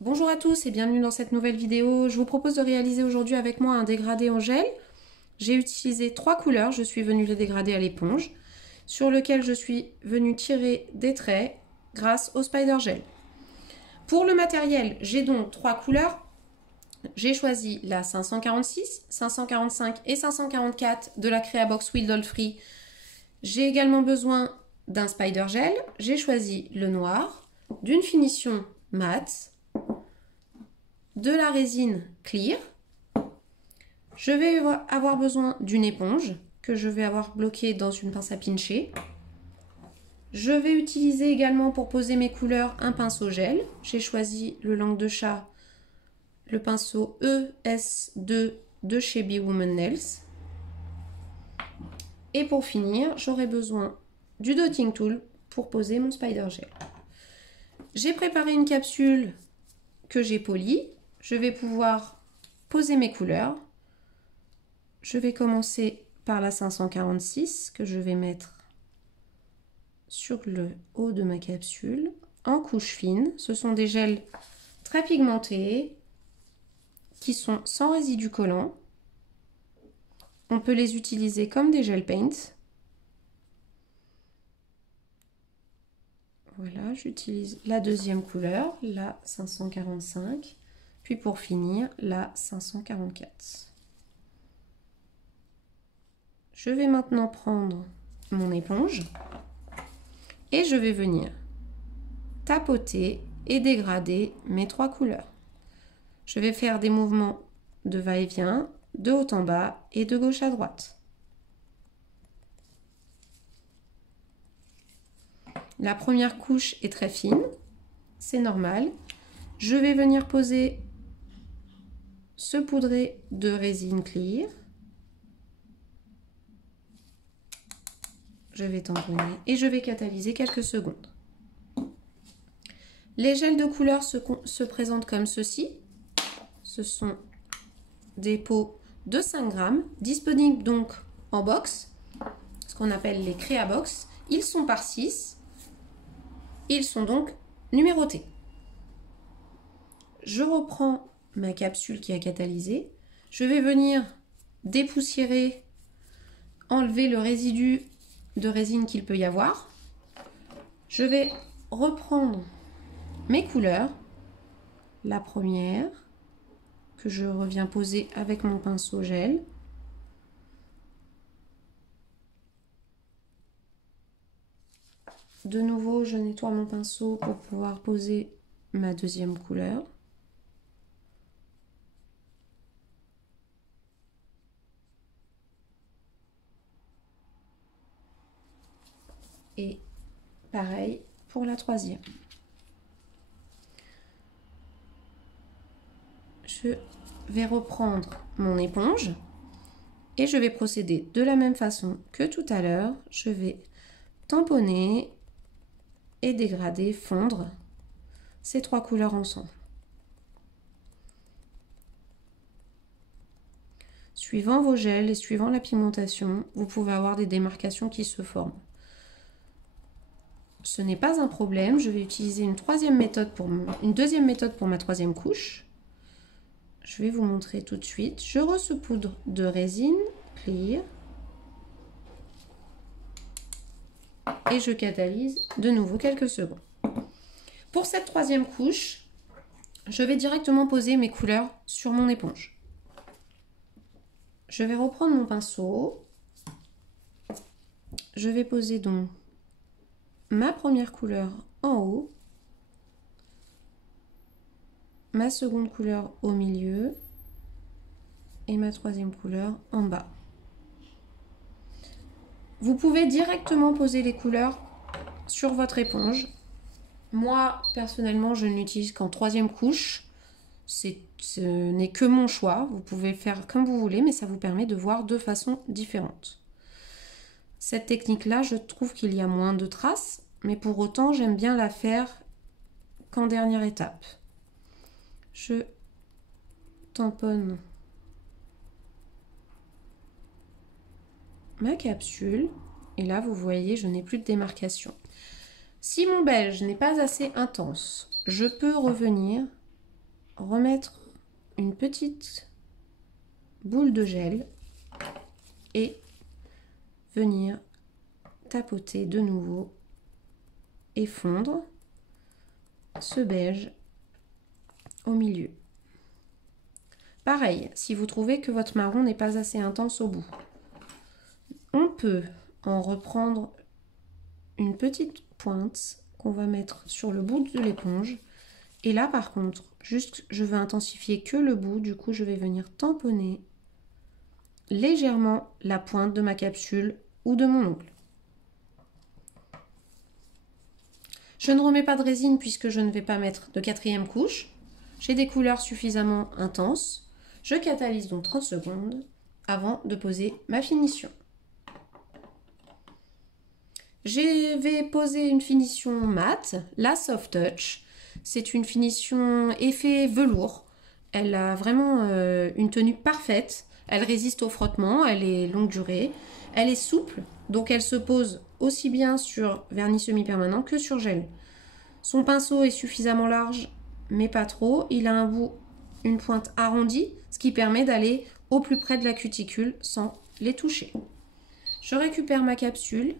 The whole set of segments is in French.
Bonjour à tous et bienvenue dans cette nouvelle vidéo. Je vous propose de réaliser aujourd'hui avec moi un dégradé en gel. J'ai utilisé 3 couleurs, je suis venue les dégrader à l'éponge, sur lequel je suis venue tirer des traits grâce au Spider Gel. Pour le matériel, j'ai donc 3 couleurs. J'ai choisi la 546, 545 et 544 de la Creabox Wild All Free. J'ai également besoin d'un Spider Gel. J'ai choisi le noir, d'une finition mat, de la résine clear. Je vais avoir besoin d'une éponge que je vais avoir bloquée dans une pince à pincher. Je vais utiliser également pour poser mes couleurs un pinceau gel. J'ai choisi le langue de chat, le pinceau ES2 de chez Be Woman Nails. Et pour finir, j'aurai besoin du dotting tool pour poser mon Spider Gel. J'ai préparé une capsule que j'ai polie. Je vais pouvoir poser mes couleurs. Je vais commencer par la 546 que je vais mettre sur le haut de ma capsule en couche fine. Ce sont des gels très pigmentés qui sont sans résidus collants. On peut les utiliser comme des gel paint. Voilà, j'utilise la deuxième couleur, la 545, puis pour finir, la 544. Je vais maintenant prendre mon éponge et je vais venir tapoter et dégrader mes 3 couleurs. Je vais faire des mouvements de va-et-vient, de haut en bas et de gauche à droite. La première couche est très fine, c'est normal. Je vais venir poser ce poudré de résine clear. Je vais tamponner et je vais catalyser quelques secondes. Les gels de couleur se présentent comme ceci. Ce sont des pots de 5 grammes, disponibles donc en box, ce qu'on appelle les Creabox. Ils sont par 6. Ils sont donc numérotés. Je reprends ma capsule qui a catalysé. Je vais venir dépoussiérer, enlever le résidu de résine qu'il peut y avoir. Je vais reprendre mes couleurs. La première que je reviens poser avec mon pinceau gel. De nouveau, je nettoie mon pinceau pour pouvoir poser ma deuxième couleur. Et pareil pour la troisième. Je vais reprendre mon éponge et je vais procéder de la même façon que tout à l'heure. Je vais tamponner et dégrader, fondre ces 3 couleurs ensemble. Suivant vos gels et suivant la pigmentation, vous pouvez avoir des démarcations qui se forment. Ce n'est pas un problème, je vais utiliser une deuxième méthode pour ma troisième couche. Je vais vous montrer tout de suite. Je resaupoudre de résine clear et je catalyse de nouveau quelques secondes. Pour cette troisième couche, je vais directement poser mes couleurs sur mon éponge. Je vais reprendre mon pinceau. Je vais poser donc ma première couleur en haut, ma seconde couleur au milieu et ma troisième couleur en bas. Vous pouvez directement poser les couleurs sur votre éponge. Moi, personnellement, je ne l'utilise qu'en troisième couche. Ce n'est que mon choix. Vous pouvez faire comme vous voulez, mais ça vous permet de voir de façon différente. Cette technique-là, je trouve qu'il y a moins de traces, mais pour autant, j'aime bien la faire qu'en dernière étape. Je tamponne ma capsule et là, vous voyez, je n'ai plus de démarcation. Si mon beige n'est pas assez intense, je peux revenir remettre une petite boule de gel et venir tapoter de nouveau et fondre ce beige au milieu. Pareil, si vous trouvez que votre marron n'est pas assez intense au bout, on peut en reprendre une petite pointe qu'on va mettre sur le bout de l'éponge. Et là, par contre, juste, je veux intensifier que le bout. Du coup, je vais venir tamponner légèrement la pointe de ma capsule ou de mon ongle. Je ne remets pas de résine puisque je ne vais pas mettre de 4e couche. J'ai des couleurs suffisamment intenses. Je catalyse donc 30 secondes avant de poser ma finition. Je vais poser une finition mat, la Soft Touch. C'est une finition effet velours. Elle a vraiment une tenue parfaite. Elle résiste au frottement, elle est longue durée. Elle est souple, donc elle se pose aussi bien sur vernis semi-permanent que sur gel. Son pinceau est suffisamment large, mais pas trop. Il a un bout, une pointe arrondie, ce qui permet d'aller au plus près de la cuticule sans les toucher. Je récupère ma capsule.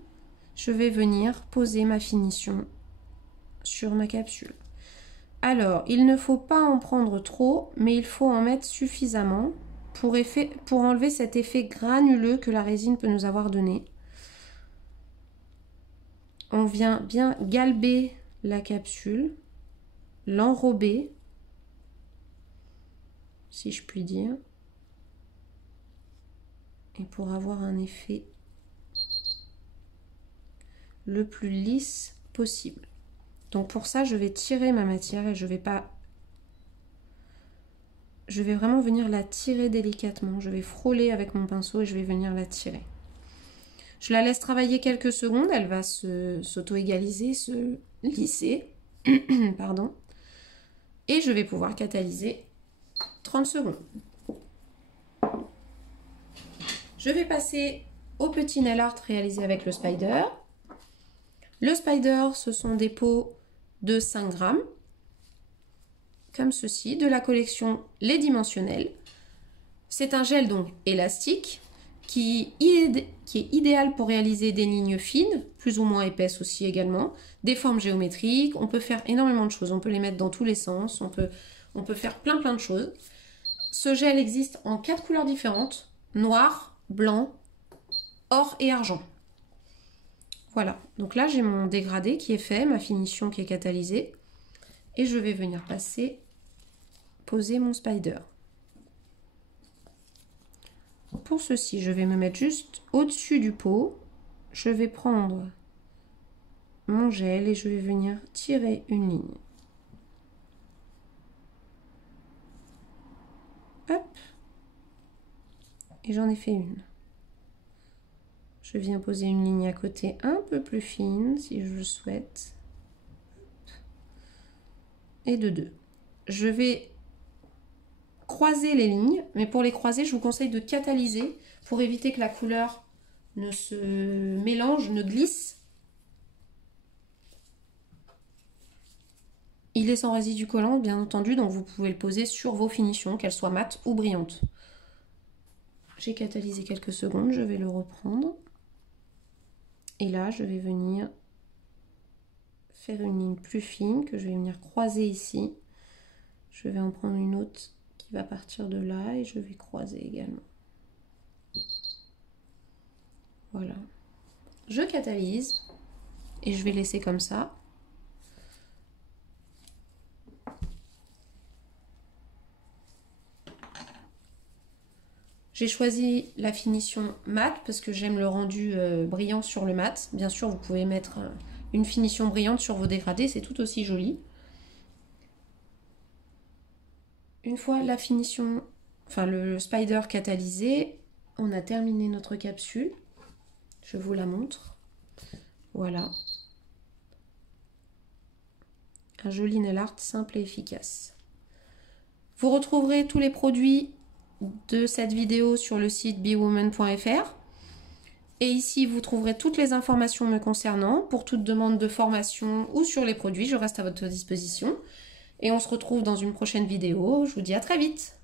Je vais venir poser ma finition sur ma capsule. Alors, il ne faut pas en prendre trop, mais il faut en mettre suffisamment pour enlever cet effet granuleux que la résine peut nous avoir donné. On vient bien galber la capsule, l'enrober, si je puis dire, et pour avoir un effet le plus lisse possible. Donc pour ça, je vais tirer ma matière et je vais vraiment venir la tirer délicatement. Je vais frôler avec mon pinceau et je vais venir la tirer. Je la laisse travailler quelques secondes, elle va s'auto-égaliser, se lisser. Pardon. Et je vais pouvoir catalyser 30 secondes. Je vais passer au petit nail art réalisé avec le Spider. Le Spider, ce sont des pots de 5 grammes, comme ceci, de la collection Les Dimensionnels. C'est un gel donc élastique qui est idéal pour réaliser des lignes fines, plus ou moins épaisses aussi également, des formes géométriques. On peut faire énormément de choses, on peut les mettre dans tous les sens, on peut faire plein de choses. Ce gel existe en 4 couleurs différentes, noir, blanc, or et argent. Voilà, donc là j'ai mon dégradé qui est fait, ma finition qui est catalysée. Et je vais venir poser mon Spider. Pour ceci, je vais me mettre juste au-dessus du pot. Je vais prendre mon gel et je vais venir tirer une ligne. Hop. Et j'en ai fait une. Je viens poser une ligne à côté un peu plus fine, si je le souhaite. Et de 2. Je vais croiser les lignes, mais pour les croiser, je vous conseille de catalyser pour éviter que la couleur ne se mélange, ne glisse. Il est sans résidu collant, bien entendu, donc vous pouvez le poser sur vos finitions, qu'elles soient mates ou brillantes. J'ai catalysé quelques secondes, je vais le reprendre. Et là, je vais venir faire une ligne plus fine que je vais venir croiser ici. Je vais en prendre une autre qui va partir de là et je vais croiser également. Voilà. Je catalyse et je vais laisser comme ça. J'ai choisi la finition mat parce que j'aime le rendu brillant sur le mat. Bien sûr, vous pouvez mettre une finition brillante sur vos dégradés, c'est tout aussi joli. Une fois la finition, enfin le Spider catalysé, on a terminé notre capsule. Je vous la montre. Voilà. Un joli nail art simple et efficace. Vous retrouverez tous les produits de cette vidéo sur le site bewoman.fr. Et ici, vous trouverez toutes les informations me concernant. Pour toute demande de formation ou sur les produits, je reste à votre disposition. Et on se retrouve dans une prochaine vidéo. Je vous dis à très vite.